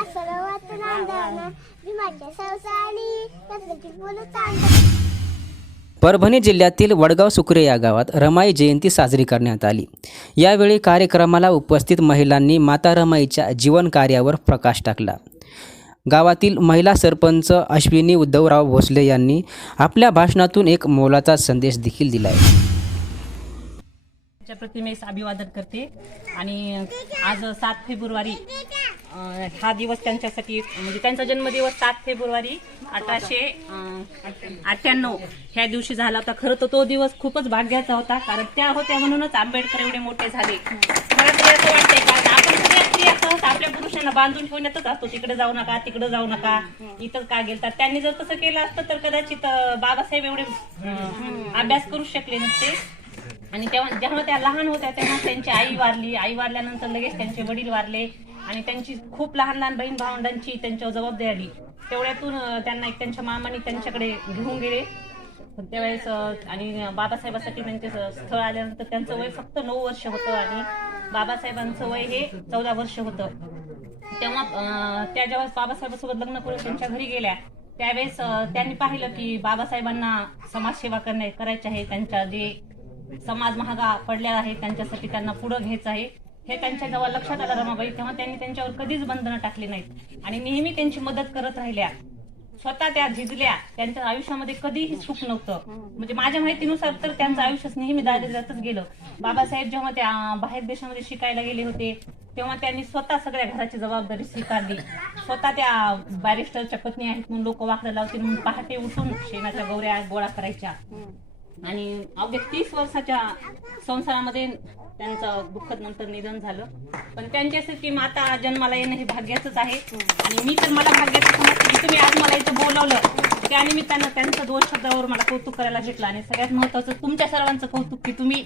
असं वाटतं नांदणं विमाच्या संसारी तसंची पूर तांदळणं परभणी जिल्ह्यातील वडगाव सुकरे या गावात रमाई जयंती साजरी करण्यात आली. यावेळी कार्यक्रमाला उपस्थित महिलांनी माता रमाईच्या जीवन कार्यावर प्रकाश टाकला. गावातील महिला सरपंच अश्विनी उद्धवराव भोसले यांनी आपल्या भाषणातून एक मोलाचा संदेश देखील दिला आहे प्रतिमेस अभिवादन करते. आणि आज सात फेब्रुवारी हा दिवस त्यांच्यासाठी म्हणजे त्यांचा जन्मदिवस सात फेब्रुवारी अठराशे अठ्ठ्याण्णव ह्या दिवशी झाला होता. खरं तर तो दिवस खूपच भाग्याचा होता कारण त्या होत्या म्हणूनच आंबेडकर एवढे मोठे झाले. मला तरी असं वाटतंय का आपण सगळ्या स्त्रिया सहज आपल्या पुरुषांना बांधून ठेवण्यातच असतो. तिकडे जाऊ नका तिकडे जाऊ नका इथं का गेलतात? त्यांनी जर तसं केलं असतं तर कदाचित बाबासाहेब एवढे अभ्यास करू शकले नसते. आणि तेव्हा जेव्हा त्या लहान होत्या तेव्हा त्यांची आई वारली. आई वारल्यानंतर लगेच त्यांचे वडील वारले. आणि त्यांची खूप लहान लहान बहीण भावंडांची त्यांच्यावर जबाबदारी आली. तेवढ्यातून त्यांना एक त्यांच्या मामाने त्यांच्याकडे घेऊन गेले. त्यावेळेस आणि बाबासाहेबासाठी त्यांचे स्थळ आल्यानंतर त्यांचं वय फक्त नऊ वर्ष होतं आणि बाबासाहेबांचं वय हे चौदा वर्ष होतं. तेव्हा त्या जेव्हा बाबासाहेबांसोबत लग्न करून त्यांच्या घरी गेल्या त्यावेळेस त्यांनी पाहिलं की बाबासाहेबांना समाजसेवा करणे करायची आहे. त्यांच्या जे समाज महागा पडल्या आहे त्यांच्यासाठी त्यांना पुढं घ्यायचं आहे. हे त्यांच्या जेव्हा लक्षात आलं रमाबाई तेव्हा त्यांनी त्यांच्यावर कधीच बंधनं टाकली नाहीत. आणि नेहमी त्यांची मदत करत राहिल्या. स्वतः त्या झिजल्या. त्यांच्या आयुष्यामध्ये कधीही सुख नव्हतं. म्हणजे माझ्या माहितीनुसार तर त्यांचं आयुष्य नेहमी दारिद्र्यातच गेलं. बाबासाहेब जेव्हा त्या बाहेर देशामध्ये शिकायला गेले होते तेव्हा त्यांनी स्वतः सगळ्या घराची जबाबदारी स्वीकारली. स्वतः त्या बॅरिस्टरच्या पत्नी आहेत म्हणून लोक वाकडं लावतील म्हणून पहाटे उठून शेणाच्या गौऱ्या गोळा करायच्या. आणि अवघ्या तीस वर्षाच्या संसारामध्ये त्यांचं दुःखद नंतर निधन झालं. पण त्यांच्यासाठी माता जन्माला येणं हे भाग्याचंच आहे. आणि मी तर मला भाग्याचं समजते तुम्ही आज मला इथं बोलवलं त्या निमित्तानं त्यांचं दोन शब्दावर मला कौतुक करायला भेटलं. आणि सगळ्यात महत्वाचं तुमच्या सर्वांचं कौतुक की तुम्ही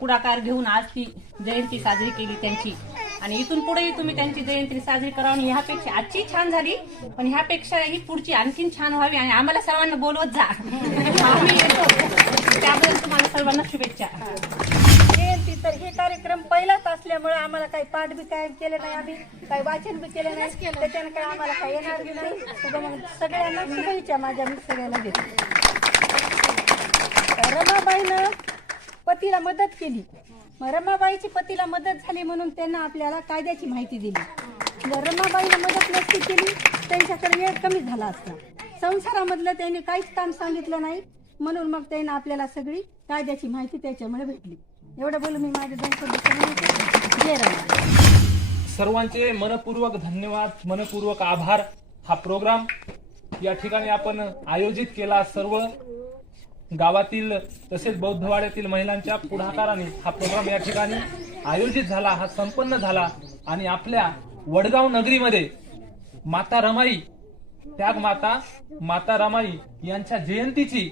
पुढाकार घेऊन आज ती जयंती साजरी केली त्यांची. आणि इथून पुढेही तुम्ही त्यांची जयंती साजरी करावी आणि ह्यापेक्षा आजची छान झाली. पण ह्यापेक्षा ही पुढची आणखीन छान व्हावी आणि आम्हाला सर्वांना बोलवत जा. सर्वांना शुभेच्छा. जयंती तर हे कार्यक्रम पहिलाच असल्यामुळे आम्हाला काही पाठ बी काय केले नाही आम्ही काही वाचन बी केलं नाही. त्याच्यानं काय आम्हाला काही येणार बी नाही मग सगळ्यांना शुभेच्छा माझ्या मी सगळ्यांना देते. रमाबाईनं पतीला मदत केली. मग रमाबाईची पतीला मदत झाली म्हणून त्यांना आपल्याला कायद्याची माहिती दिली. जर रमाबाईनं मदत नसती केली त्यांच्याकडे वेळ कमी झाला असता. संसारामधलं त्यांनी काहीच काम सांगितलं नाही. म्हणून मग त्यांना आपल्याला सगळी कायद्याची माहिती त्याच्यामुळे भेटली. एवढं बोलून मी माझ्या जय राम. सर्वांचे मनपूर्वक धन्यवाद मनपूर्वक आभार. हा प्रोग्राम या ठिकाणी आपण आयोजित केला सर्व गावातील तसेच बौद्धवाड्यातील महिलांच्या पुढाकाराने हा प्रोग्राम या ठिकाणी आयोजित झाला हा संपन्न झाला. आणि आपल्या वडगाव नगरीमध्ये माता रमाई त्याग माता माता रमाई यांच्या जयंतीची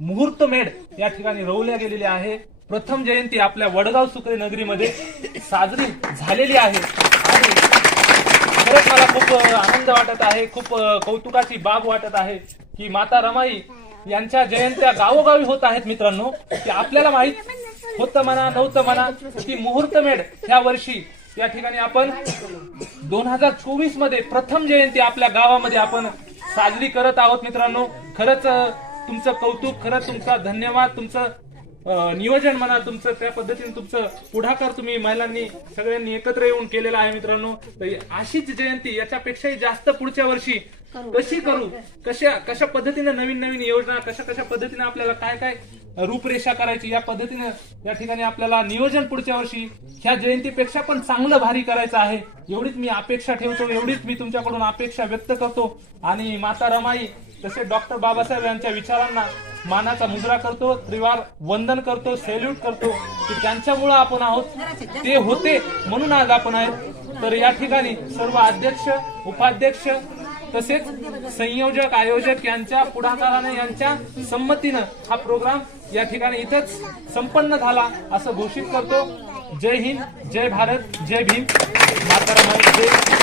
मुहूर्तमेढ या ठिकाणी रोवल्या गेलेली आहे. प्रथम जयंती आपल्या वडगाव सुकरे नगरीमध्ये साजरी झालेली आहे. आणि खरंच मला खूप आनंद वाटत आहे खूप कौतुकाची बाब वाटत आहे की माता रमाई यांच्या जयंत्या गावोगावी होत आहेत मित्रांनो. की आपल्याला माहीत होतं म्हणा नव्हतं म्हणा की मुहूर्तमेढ ह्या वर्षी या ठिकाणी आपण दोन हजार चोवीसमध्ये प्रथम जयंती आपल्या गावामध्ये आपण साजरी करत आहोत मित्रांनो. खरंच तुमचं कौतुक खरंच तुमचा धन्यवाद तुमचं नियोजन म्हणा तुमचं त्या पद्धतीने तुमचं पुढाकार तुम्ही महिलांनी सगळ्यांनी एकत्र येऊन केलेला आहे मित्रांनो. तर अशीच जयंती याच्यापेक्षाही जास्त पुढच्या वर्षी कशी करू? कशा कशा पद्धतीने नवीन नवीन योजना कशा कशा पद्धतीने आपल्याला काय काय रूपरेषा करायची या पद्धतीने या ठिकाणी आपल्याला नियोजन पुढच्या वर्षी ह्या जयंतीपेक्षा पण चांगलं भारी करायचं आहे. एवढीच मी अपेक्षा ठेवतो एवढीच मी तुमच्याकडून अपेक्षा व्यक्त करतो. आणि माता रमाई तसे डॉक्टर बाबासाहेब यांच्या विचारांना मानाचा मुद्रा करतो त्रिवार वंदन करतो सेल्यूट करतो की त्यांच्यामुळं आपण आहोत. ते होते म्हणून आज आपण आहेत. तर या ठिकाणी सर्व अध्यक्ष उपाध्यक्ष तसेच संयोजक आयोजक यांच्या पुढाकाराने यांच्या संमतीनं हा प्रोग्राम या ठिकाणी इथंच संपन्न झाला असं घोषित करतो. जय हिंद जय भारत जय भीम. माता जय.